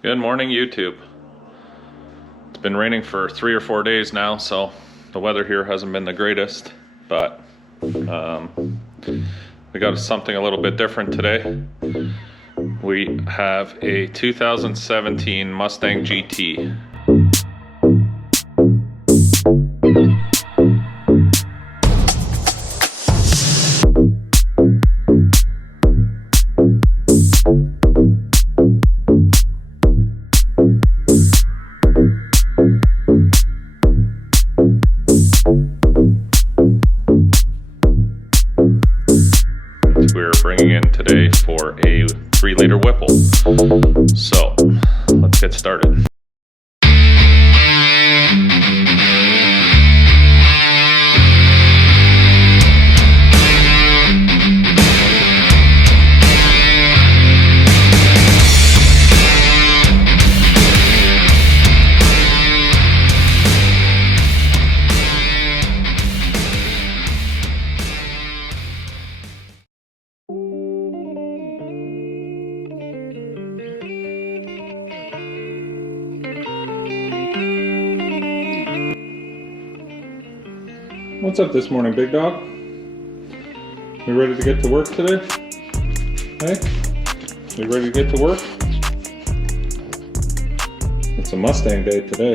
Good morning, YouTube. It's been raining for 3 or 4 days now, so the weather here hasn't been the greatest, but we got something a little bit different today. We have a 2017 Mustang GT. We're bringing in today for a 3-liter Whipple. So let's get started. What's up this morning, big dog? You ready to get to work today? Hey? You ready to get to work? It's a Mustang day today.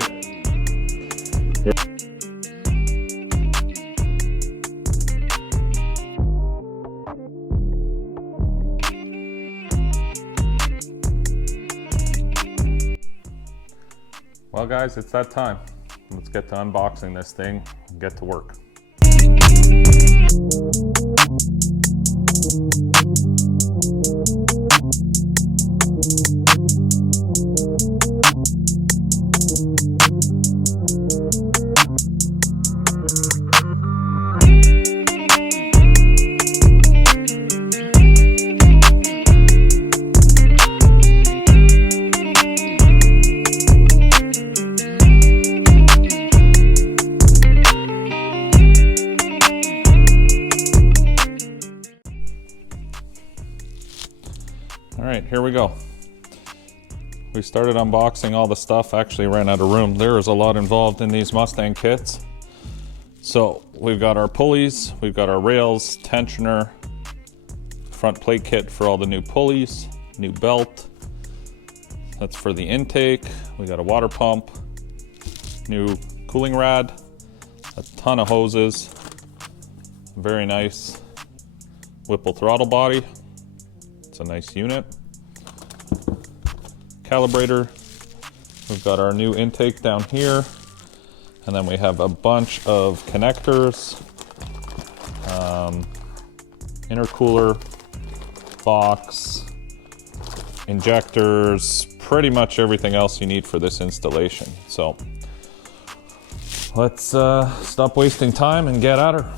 Well guys, it's that time. Let's get to unboxing this thing and get to work. All right, here we go. We started unboxing all the stuff. Actually ran out of room. There is a lot involved in these Mustang kits. So we've got our pulleys, we've got our rails, tensioner, front plate kit for all the new pulleys, new belt. That's for the intake. We got a water pump, new cooling rad, a ton of hoses, very nice Whipple throttle body. It's a nice unit. Calibrator. We've got our new intake down here. And then we have a bunch of connectors, intercooler box, injectors, pretty much everything else you need for this installation. So let's stop wasting time and get at her.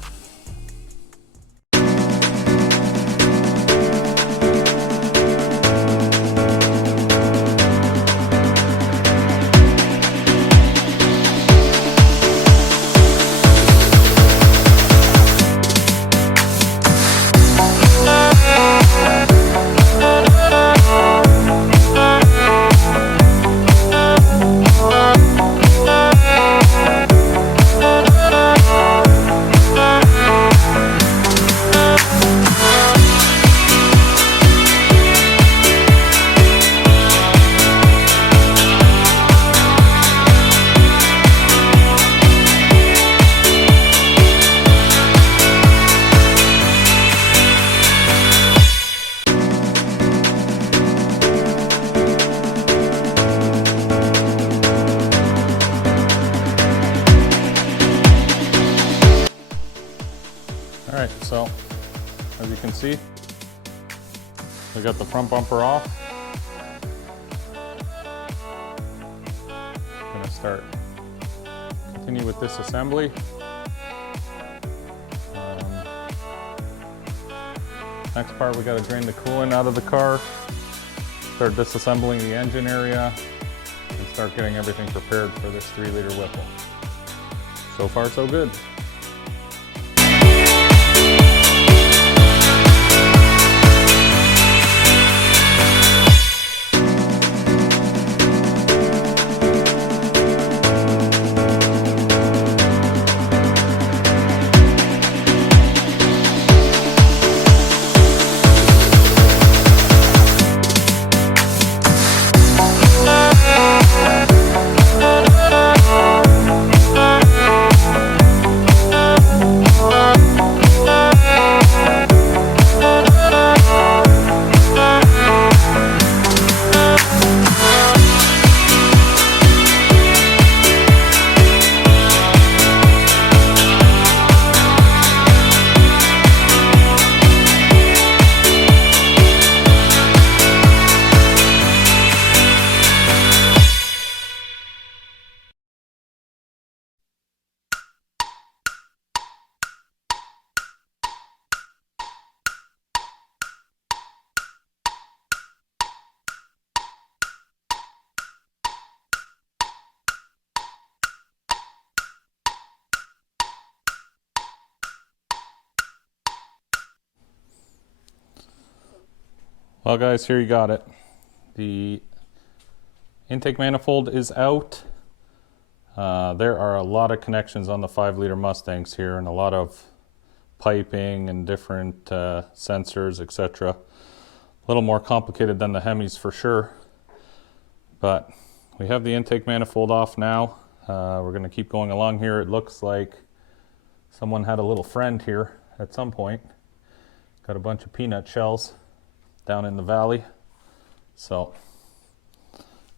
Alright, so as you can see, we got the front bumper off. I'm gonna continue with this assembly. Next part, we gotta drain the coolant out of the car, start disassembling the engine area, and start getting everything prepared for this 3-liter Whipple. So far, so good. Well guys, here you got it. The intake manifold is out. There are a lot of connections on the 5-liter Mustangs here, and a lot of piping and different sensors, etc. A little more complicated than the Hemis for sure, but we have the intake manifold off now. We're going to keep going along here. It looks like someone had a little friend here at some point. Got a bunch of peanut shells down in the valley, so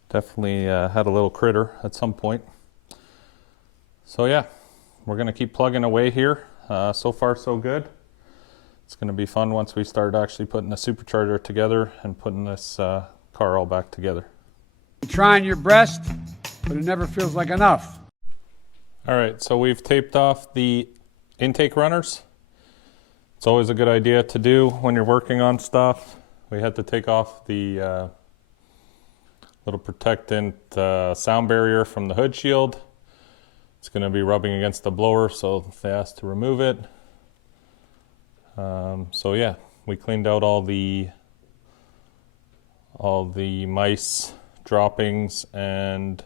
definitely had a little critter at some point. So yeah, we're going to keep plugging away here. So far so good. It's going to be fun once we start actually putting the supercharger together and putting this car all back together. You're trying your best, but it never feels like enough. All right, so we've taped off the intake runners. It's always a good idea to do when you're working on stuff. We had to take off the little protectant sound barrier from the hood shield. It's going to be rubbing against the blower, so they asked to remove it. So yeah, we cleaned out all the mice droppings and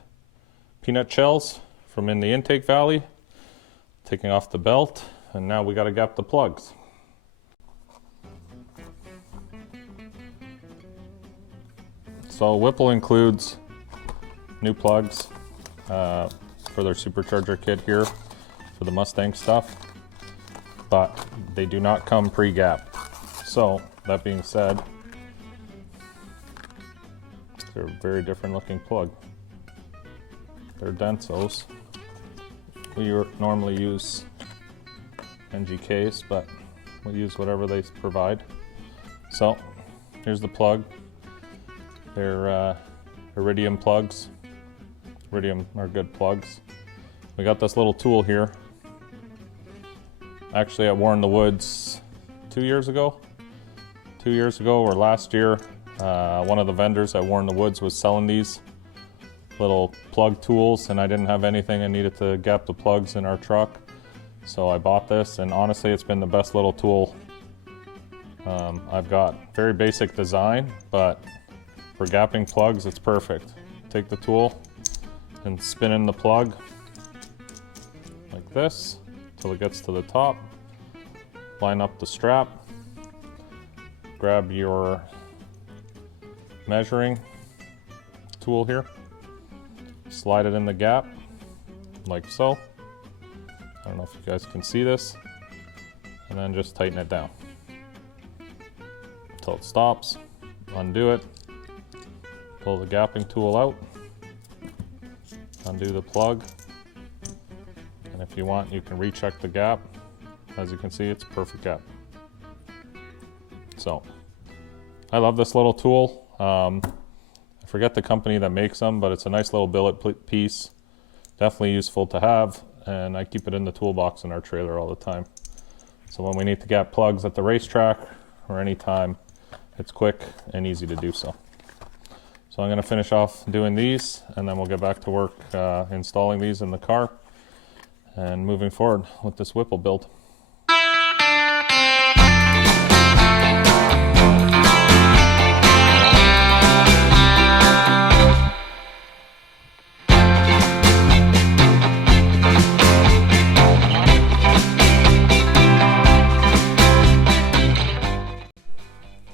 peanut shells from in the intake valley, taking off the belt, and now we got to gap the plugs. So Whipple includes new plugs for their supercharger kit here for the Mustang stuff, but they do not come pre-gapped. So that being said, they're a very different looking plug. They're Densos. We normally use NGKs, but we'll use whatever they provide. So here's the plug. They're iridium plugs. Iridium are good plugs. We got this little tool here. Actually, I wore in the woods 2 years ago. 2 years ago or last year, one of the vendors at War in the Woods was selling these little plug tools, and I didn't have anything. I needed to gap the plugs in our truck, so I bought this, and honestly it's been the best little tool I've got. Very basic design, but for gapping plugs it's perfect. Take the tool and spin in the plug like this till it gets to the top. Line up the strap, grab your measuring tool here, slide it in the gap like so. I don't know if you guys can see this, and then just tighten it down until it stops. Undo it, pull the gapping tool out, undo the plug, and if you want you can recheck the gap. As you can see, it's a perfect gap. So I love this little tool. I forget the company that makes them, but it's a nice little billet piece. Definitely useful to have, and I keep it in the toolbox in our trailer all the time. So when we need to gap plugs at the racetrack or any time, it's quick and easy to do so. So I'm going to finish off doing these, and then we'll get back to work installing these in the car and moving forward with this Whipple build.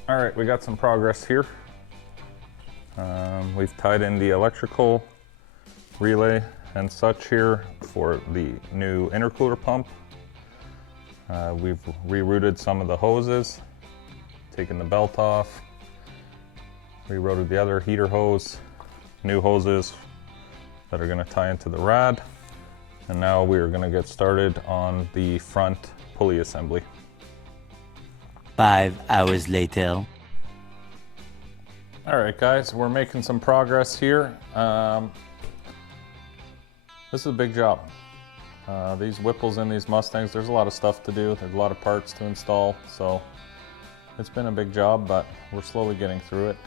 All right, we got some progress here. We've tied in the electrical relay and such here for the new intercooler pump. We've rerouted some of the hoses, taken the belt off, rerouted the other heater hose, new hoses that are going to tie into the rad, and now we're going to get started on the front pulley assembly. 5 hours later. All right, guys, we're making some progress here. This is a big job. These Whipples in these Mustangs, there's a lot of stuff to do. There's a lot of parts to install, so it's been a big job, but we're slowly getting through it.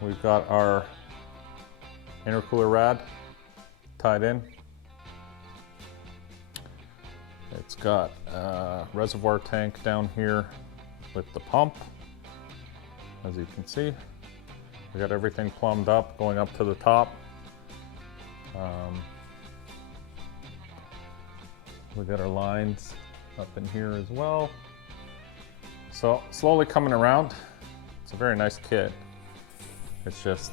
We've got our intercooler rad tied in. It's got a reservoir tank down here with the pump. As you can see, we got everything plumbed up going up to the top. We got our lines up in here as well. So slowly coming around. It's a very nice kit. It's just,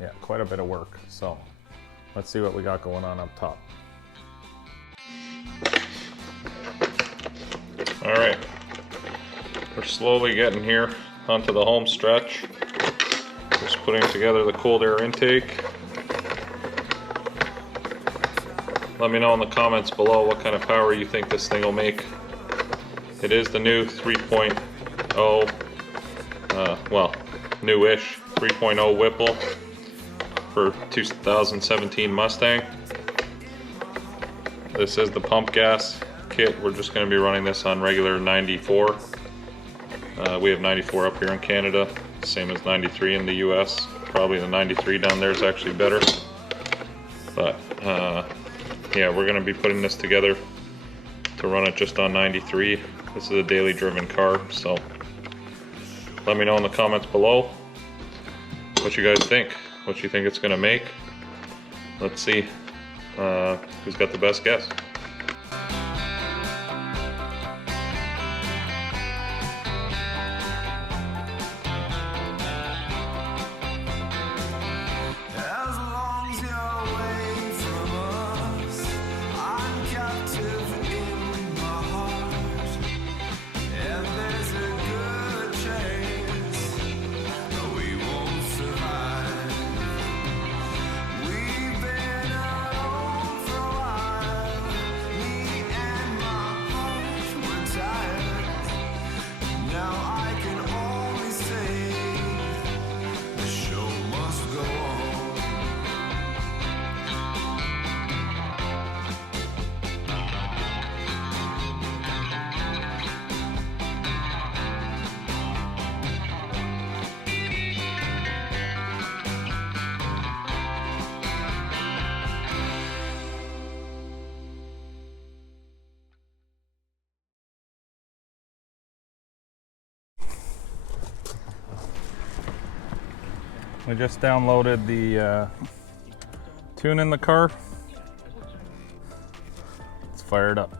yeah, quite a bit of work. So let's see what we got going on up top. All right, we're slowly getting here onto the home stretch. Just putting together the cold air intake. Let me know in the comments below what kind of power you think this thing will make. It is the new 3.0, well, newish 3.0 Whipple for 2017 Mustang. This is the pump gas kit. We're just going to be running this on regular 94. We have 94 up here in Canada, same as 93 in the US. Probably the 93 down there is actually better. But yeah, we're going to be putting this together to run it just on 93. This is a daily driven car, so let me know in the comments below what you guys think, what you think it's going to make. Let's see who's got the best guess. We just downloaded the tune in the car. Let's fire it up.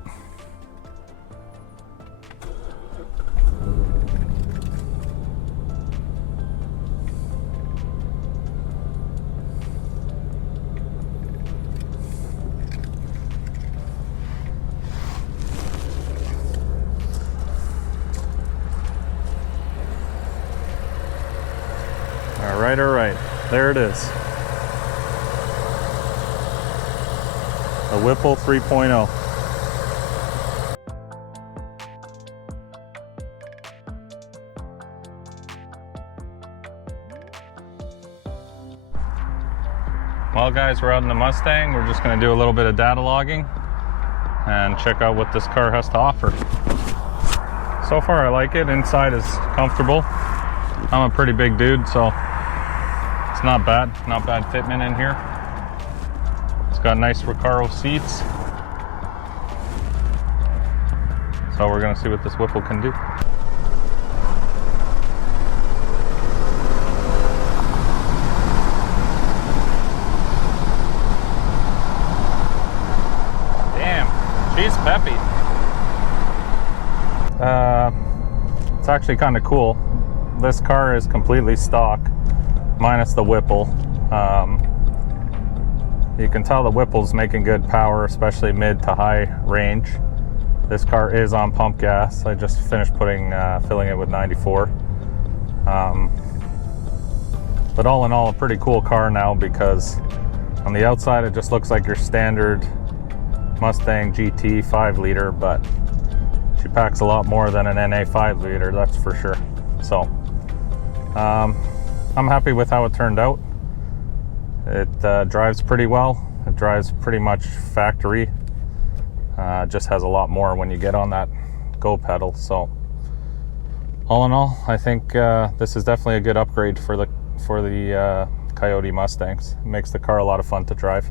All right, there it is. A Whipple 3.0. Well guys, we're out in the Mustang. We're just gonna do a little bit of data logging and check out what this car has to offer. So far I like it. Inside is comfortable. I'm a pretty big dude, so it's not bad fitment in here. It's got nice Recaro seats. So we're gonna see what this Whipple can do. Damn, she's peppy. It's actually kind of cool. This car is completely stock, minus the Whipple. You can tell the Whipple's making good power, especially mid to high range. This car is on pump gas. I just finished filling it with 94. But all in all, a pretty cool car now, because on the outside it just looks like your standard Mustang GT 5-liter, but she packs a lot more than an NA 5-liter, that's for sure. So I'm happy with how it turned out. It drives pretty well. It drives pretty much factory. Just has a lot more when you get on that go pedal. So all in all, I think this is definitely a good upgrade for the Coyote Mustangs. It makes the car a lot of fun to drive.